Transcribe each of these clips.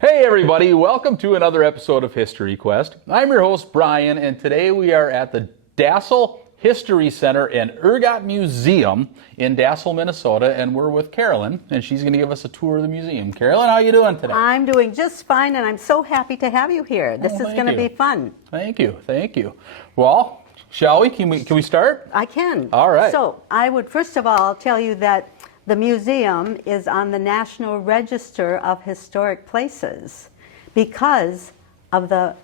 Hey everybody, welcome to another episode of History Quest. I'm your host Brian, and today we are at the Dassel History Center and Ergot Museum in Dassel, Minnesota, and we're with Carolyn, and she's going to give us a tour of the museum. Carolyn, how are you doing today? I'm doing just fine, and I'm so happy to have you here. This is going to be fun. Thank you. Well, shall we? Can we start? I can. All right. So I would first of all tell you that the museum is on the National Register of Historic Places because of the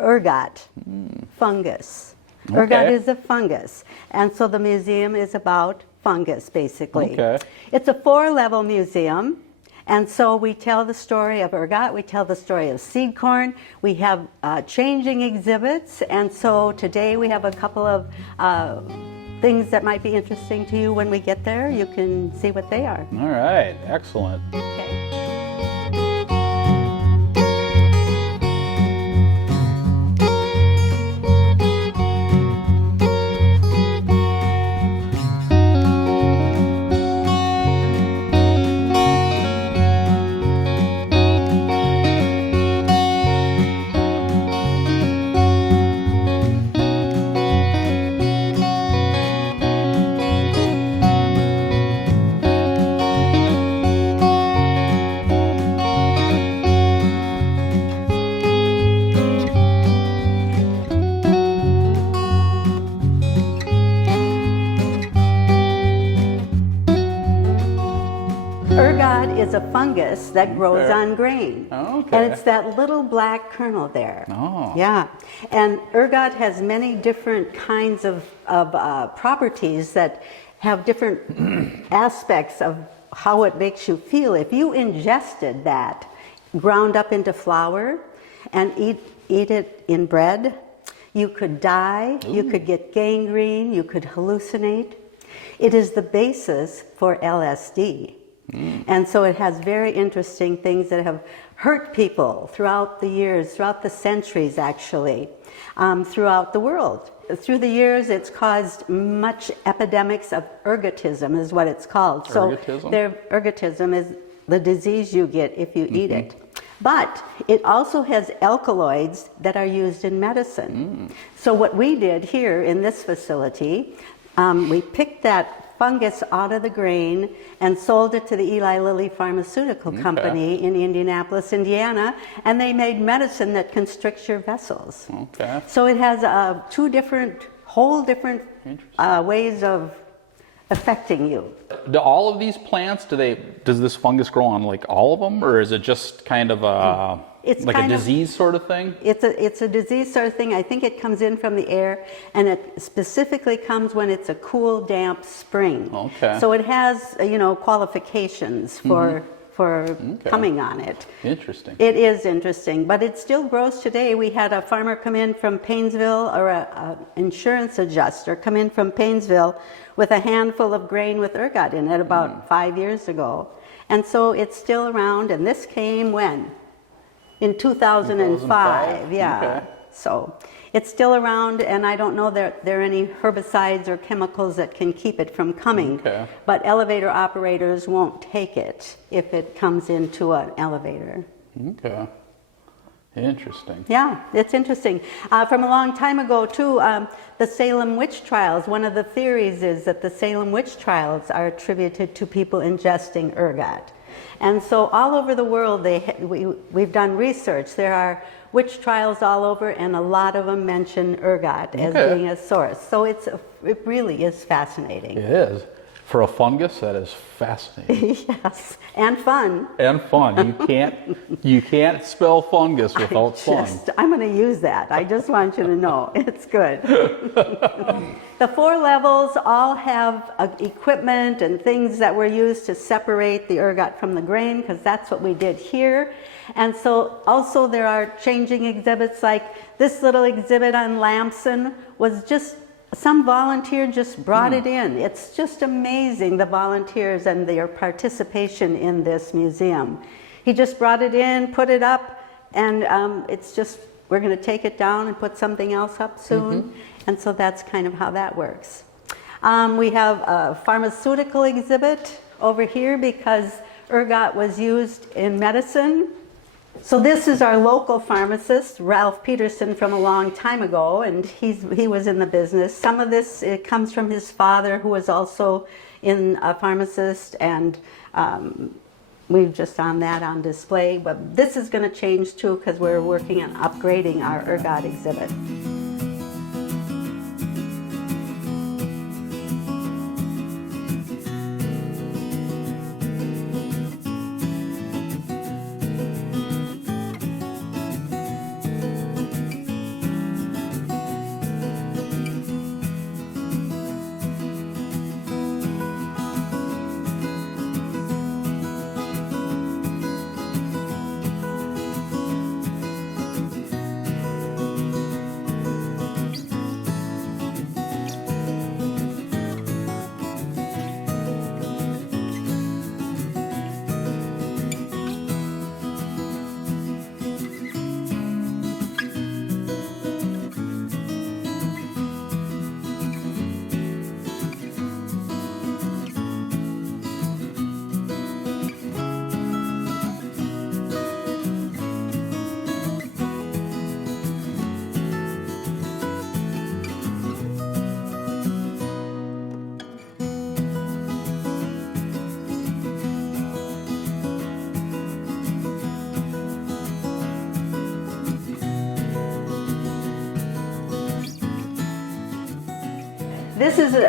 ergot fungus. Okay. Ergot is a fungus, and so the museum is about fungus, basically. Okay. It's a 4-level museum, and so we tell the story of ergot, we tell the story of seed corn, we have changing exhibits, and so today we have a couple of things that might be interesting to you. When we get there, you can see what they are. All right, excellent. Okay. Ergot is a fungus that grows on grain. Okay. And it's that little black kernel there. Oh. Yeah. And ergot has many different kinds of properties that have different aspects of how it makes you feel. If you ingested that ground up into flour and eat it in bread, you could die, you could get gangrene, you could hallucinate. It is the basis for LSD. And so it has very interesting things that have hurt people throughout the years, throughout the centuries actually, throughout the world. Through the years it's caused much epidemics of ergotism is what it's called. Ergotism? So ergotism is the disease you get if you eat it. But it also has alkaloids that are used in medicine. So what we did here in this facility, we picked that fungus out of the grain and sold it to the Eli Lilly Pharmaceutical Company in Indianapolis, Indiana, and they made medicine that constricts your vessels. Okay. So it has two whole different ways of affecting you. Do all of these plants, does this fungus grow on like all of them, or is it just kind of a disease sort of thing? It's a disease sort of thing. I think it comes in from the air, and it specifically comes when it's a cool, damp spring. Okay. So it has, qualifications for coming on it. Interesting. It is interesting, but it still grows today. We had a farmer come in from Painesville, or an insurance adjuster come in from Painesville with a handful of grain with ergot in it about 5 years ago. And so it's still around, and this came when? In 2005, yeah. Okay. So it's still around, and I don't know that there are any herbicides or chemicals that can keep it from coming. Okay. But elevator operators won't take it if it comes into an elevator. Okay. Interesting. Yeah, it's interesting. From a long time ago, too, the Salem witch trials, one of the theories is that the Salem witch trials are attributed to people ingesting ergot. And so all over the world, we've done research. There are witch trials all over, and a lot of them mention ergot as being a source. So it really is fascinating. It is. For a fungus, that is fascinating. Yes, and fun. And fun. You can't spell fungus without fun. I'm going to use that. I just want you to know. It's good. The 4 levels all have equipment and things that were used to separate the ergot from the grain, because that's what we did here. And so also there are changing exhibits, like this little exhibit on Lamson was just some volunteer just brought it in. It's just amazing, the volunteers and their participation in this museum. He just brought it in, put it up, and it's just, we're going to take it down and put something else up soon. And so that's kind of how that works. We have a pharmaceutical exhibit over here because ergot was used in medicine So this is our local pharmacist, Ralph Peterson, from a long time ago, and he was in the business. Some of this it comes from his father, who was also a pharmacist, and we've just on that on display. But this is going to change too, because we're working on upgrading our Ergot exhibit.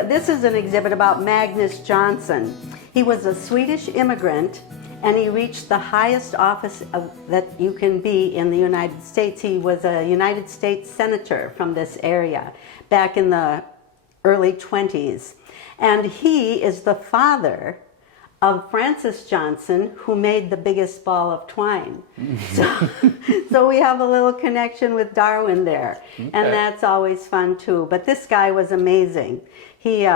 This is an exhibit about Magnus Johnson. He was a Swedish immigrant, and he reached the highest office that you can be in the United States. He was a United States Senator from this area back in the early 20s. And he is the father of Francis Johnson, who made the biggest ball of twine. So we have a little connection with Darwin there. Okay. And that's always fun too. But this guy was amazing. He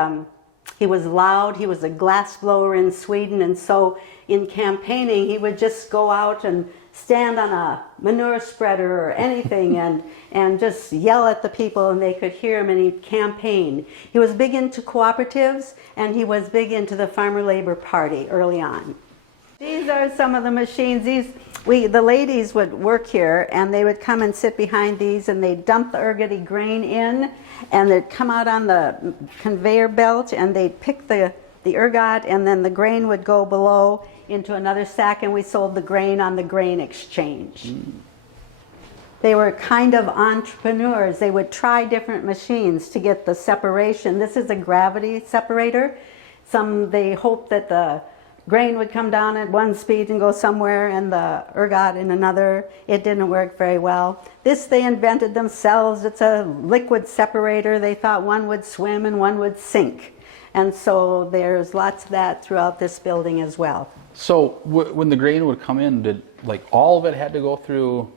was loud. He was a glassblower in Sweden, and so in campaigning he would just go out and stand on a manure spreader or anything and just yell at the people, and they could hear him, and he'd campaign. He was big into cooperatives, and he was big into the Farmer Labor Party early on. These are some of the machines. The ladies would work here, and they would come and sit behind these, and they'd dump the ergoty grain in, and they'd come out on the conveyor belt, and they'd pick the ergot, and then the grain would go below into another sack, and we sold the grain on the grain exchange. They were kind of entrepreneurs. They would try different machines to get the separation. This is a gravity separator. They hoped that the grain would come down at one speed and go somewhere, and the ergot in another. It didn't work very well. This they invented themselves. It's a liquid separator. They thought one would swim and one would sink. And so there's lots of that throughout this building as well. So when the grain would come in, did all of it had to go through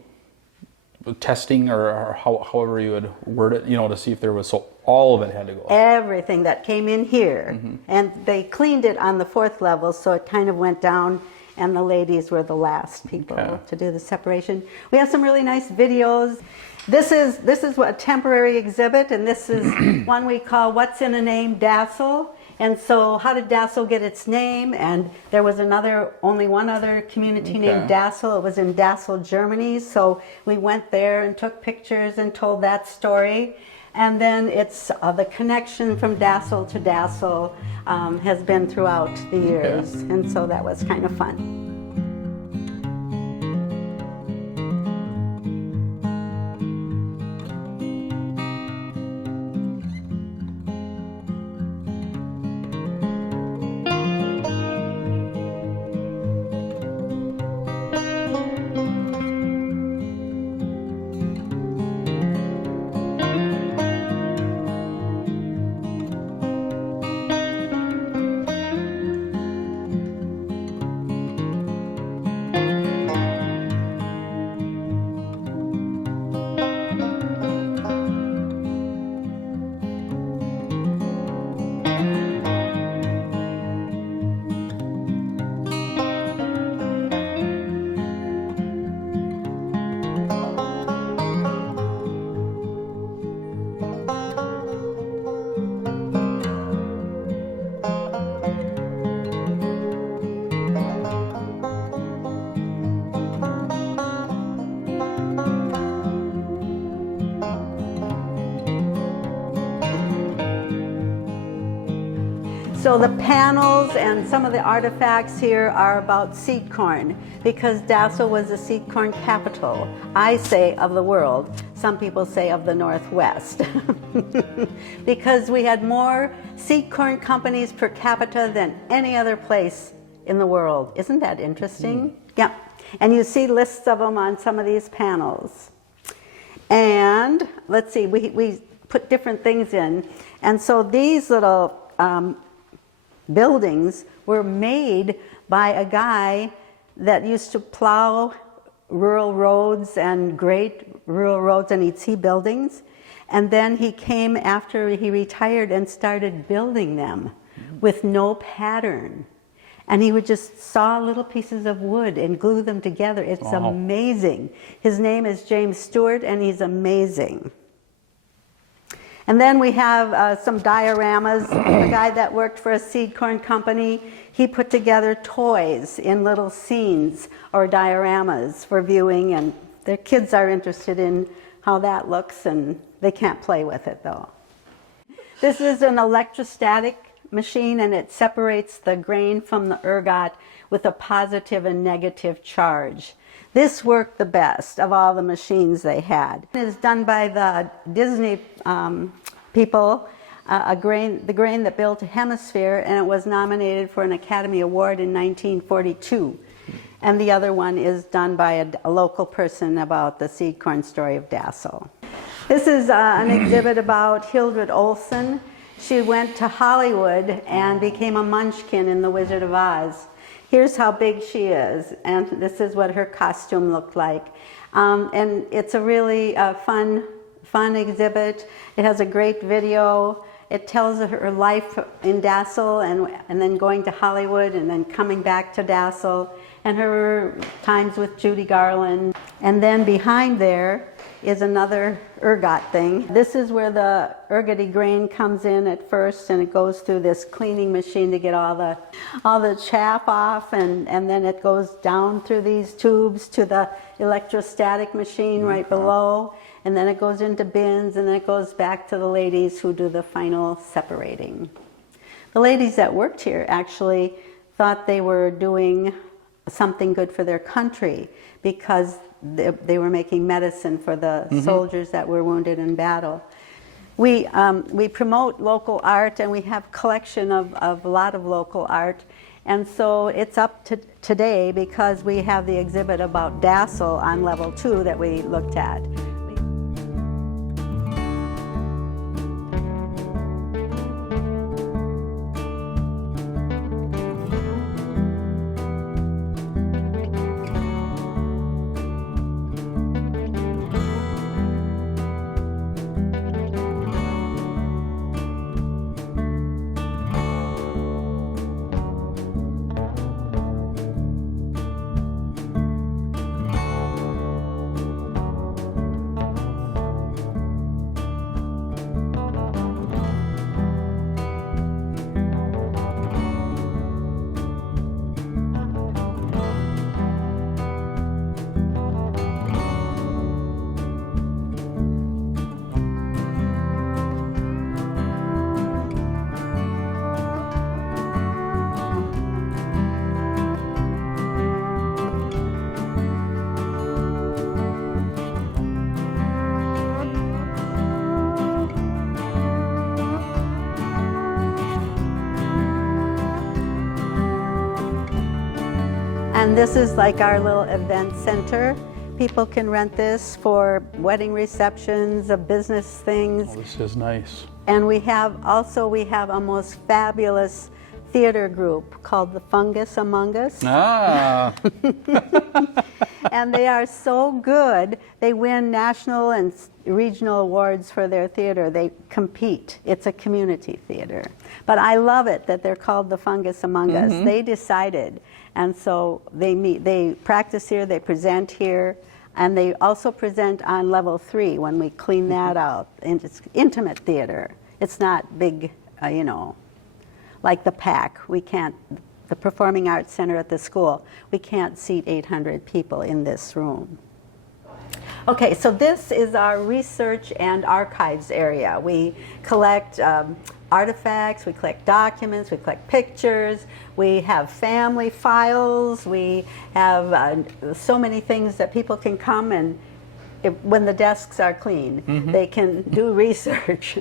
testing, or however you would word it, to see if there was, so all of it had to go? Everything that came in here. Mm-hmm. And they cleaned it on the 4th level, so it kind of went down, and the ladies were the last people to do the separation. We have some really nice videos. This is a temporary exhibit, and this is one we call What's in a Name, Dassel. And so how did Dassel get its name? And there was only one other community named Dassel. It was in Dassel, Germany. So we went there and took pictures and told that story. And then it's the connection from Dassel to Dassel has been throughout the years. And so that was kind of fun. So the panels and some of the artifacts here are about seed corn, because Dassel was the seed corn capital, I say, of the world. Some people say of the Northwest. Because we had more seed corn companies per capita than any other place in the world. Isn't that interesting? Yeah. And you see lists of them on some of these panels. And let's see, we put different things in. And so these little buildings were made by a guy that used to plow rural roads and great rural roads, and he'd see buildings. And then he came after he retired and started building them with no pattern. And he would just saw little pieces of wood and glue them together. It's amazing. His name is James Stewart, and he's amazing. And then we have some dioramas. A guy that worked for a seed corn company, he put together toys in little scenes or dioramas for viewing, and their kids are interested in how that looks, and they can't play with it though. This is an electrostatic machine, and it separates the grain from the ergot with a positive and negative charge. This worked the best of all the machines they had. It is done by the Disney people, the grain that built a hemisphere, and it was nominated for an Academy Award in 1942. And the other one is done by a local person about the seed corn story of Dassel. This is an exhibit about Hildred Olsen. She went to Hollywood and became a munchkin in The Wizard of Oz. Here's how big she is, and this is what her costume looked like. And it's a really fun exhibit. It has a great video. It tells her life in Dassel and then going to Hollywood and then coming back to Dassel and her times with Judy Garland. And then behind there is another ergot thing. This is where the ergoty grain comes in at first, and it goes through this cleaning machine to get all the chaff off, and then it goes down through these tubes to the electrostatic machine right below, and then it goes into bins, and then it goes back to the ladies who do the final separating. The ladies that worked here actually thought they were doing something good for their country, because they were making medicine for the soldiers that were wounded in battle. We promote local art, and we have a collection of a lot of local art. And so it's up to today, because we have the exhibit about Dassel on level 2 that we looked at. And this is like our little event center. People can rent this for wedding receptions, business things. Oh, this is nice. And we have a most fabulous theater group called the Fungus Among Us. Ah. And they are so good. They win national and regional awards for their theater. They compete. It's a community theater. But I love it that they're called the Fungus Among Us. They decided. And so they practice here, they present here, and they also present on level 3 when we clean that out. And it's intimate theater. It's not big, like the PAC. The Performing Arts Center at the school, we can't seat 800 people in this room. Okay, so this is our research and archives area. We collect artifacts, we collect documents, we collect pictures, we have family files, we have so many things that people can come and when the desks are clean, they can do research,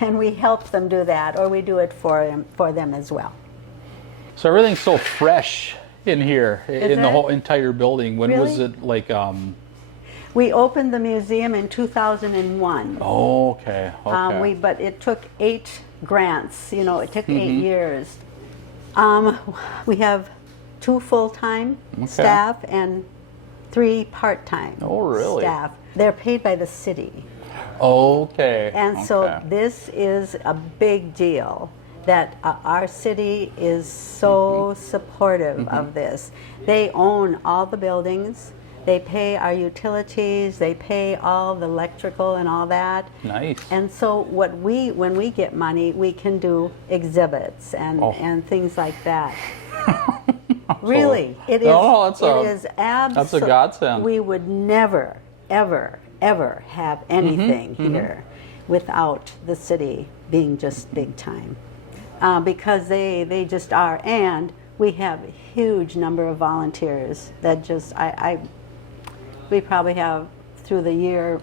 and we help them do that, or we do it for them as well. So everything's so fresh in here, in the whole entire building. When was Really? it like? We opened the museum in 2001. Oh, okay. Okay. But it took 8 grants. You know, it took 8 years. We have 2 full-time staff and 3 part-time staff. They're paid by the city. Okay. And so this is a big deal that our city is so supportive of this. They own all the buildings. They pay our utilities. They pay all the electrical and all that. Nice. And so when we get money, we can do exhibits and things like that. Really, it is. No, it is absolutely. That's a godsend. We would never, ever, ever have anything here without the city being just big time, because they just are, and we have a huge number of volunteers that just we probably have through the year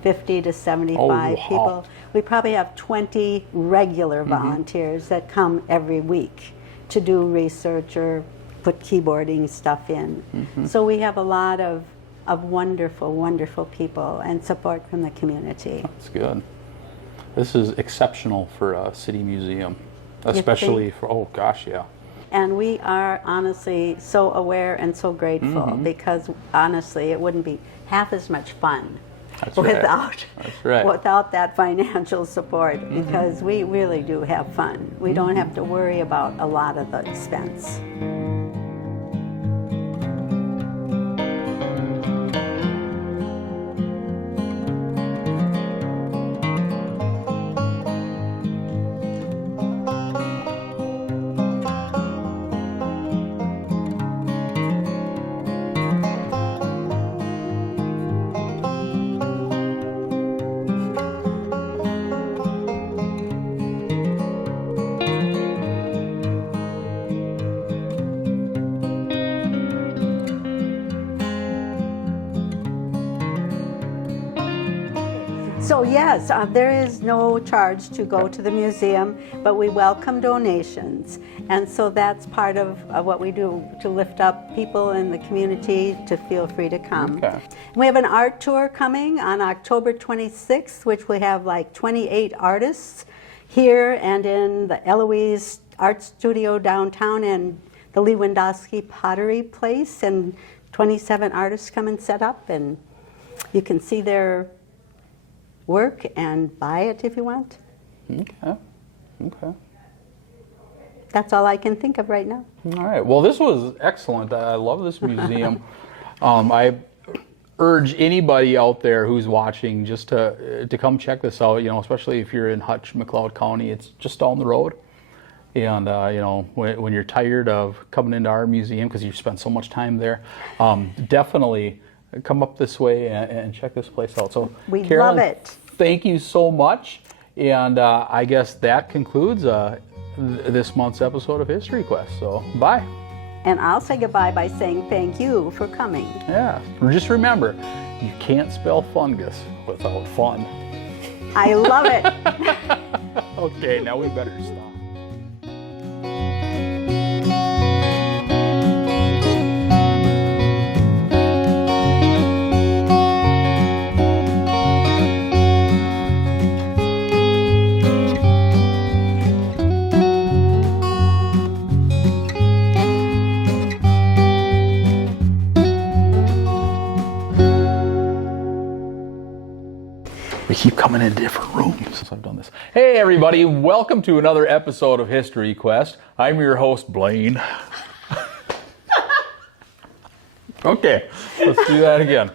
50 to 75 people. We probably have 20 regular volunteers that come every week to do research or put keyboarding stuff in. So we have a lot of wonderful, wonderful people and support from the community. That's good. This is exceptional for a city museum, especially for, oh gosh, yeah. And we are honestly so aware and so grateful, because honestly it wouldn't be half as much fun without that financial support, because we really do have fun. We don't have to worry about a lot of the expense. So yes, there is no charge to go to the museum, but we welcome donations. And so that's part of what we do to lift up people in the community to feel free to come. Okay. We have an art tour coming on October 26th, which we have like 28 artists here and in the Eloise Art Studio downtown and the Lewandowski Pottery Place, and 27 artists come and set up, and you can see their work and buy it if you want. Okay. Okay. That's all I can think of right now. All right. Well, this was excellent. I love this museum. I urge anybody out there who's watching just to come check this out. You know, especially if you're in Hutch, McLeod County. It's just down the road. And you know, when you're tired of coming into our museum because you spend so much time there, definitely come up this way and check this place out. So, We Carolyn, love it. thank you so much. And I guess that concludes this month's episode of History Quest. So, bye. And I'll say goodbye by saying thank you for coming. Yeah. Just remember, you can't spell fungus without fun. I love it. Okay, now we better stop. We keep coming in different rooms since I've done this. Hey everybody, welcome to another episode of History Quest. I'm your host, Blaine. Okay, let's do that again.